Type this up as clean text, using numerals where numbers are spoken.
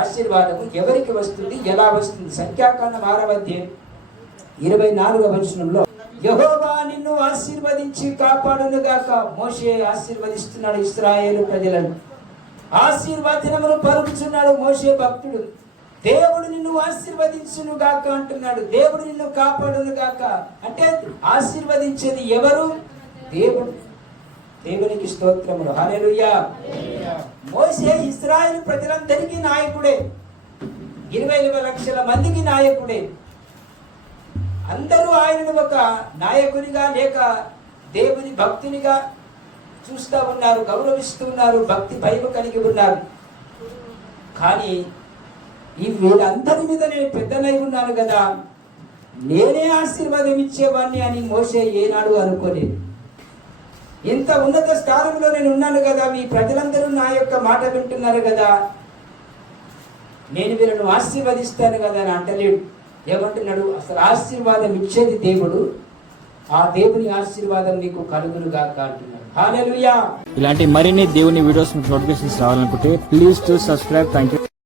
ఆశీర్వాదము ఎవరికి వస్తుంది, ఎలా వస్తుంది? సంఖ్యాకాండం 6వ అధ్యాయం 24వ వచనంలో యెహోవా నిన్ను ఆశీర్వదించి కాపాడును గాక. మోషే ఆశీర్వదిస్తున్నాడు ఇశ్రాయేలు ప్రజలను, ఆశీర్వచనమును పలుకుచున్నాడు మోషే భక్తుడు. దేవుడు నిన్ను ఆశీర్వదించును గాక అంటున్నాడు. దేవుడు నిన్ను కాపాడును గాక అంటే ఆశీర్వదించేది ఎవరు? దేవుడు. దేవునికి స్తోత్రములు, హల్లెలూయా. మోషే ఇశ్రాయేలు ప్రజలందరికీ నాయకుడే, 20 లక్షల మందికి నాయకుడే. అందరూ ఆయనను ఒక నాయకునిగా లేక దేవుని భక్తునిగా చూస్తూ ఉన్నారు, గౌరవిస్తూ ఉన్నారు, భక్తి భయం కలిగి ఉన్నారు. కానీ ఈ వీళ్ళందరి మీద నేను పెద్దనై ఉన్నాను కదా, నేనే ఆశీర్వాదం ఇచ్చేవాడిని అని మోషే ఏనాడు అనుకోలేదు. ఇంత ఉన్నత స్థానంలో నేను ఉన్నాను కదా, మీ ప్రజలందరూ నా యొక్క మాట వింటున్నారు కదా, నేను వీళ్ళను ఆశీర్వదిస్తాను కదా అని అంటలేడు. ఏమంటున్నాడు? అసలు ఆశీర్వాదం ఇచ్చేది దేవుడు, ఆ దేవుని ఆశీర్వాదం నీకు కలుగును గాక అంటున్నాడు. హల్లెలూయా. ఇలాంటి మరిన్ని దేవుని వీడియోస్ నోటిఫికేషన్స్ రావాలనుకుంటే ప్లీజ్ టు సబ్స్క్రైబ్. థాంక్యూ.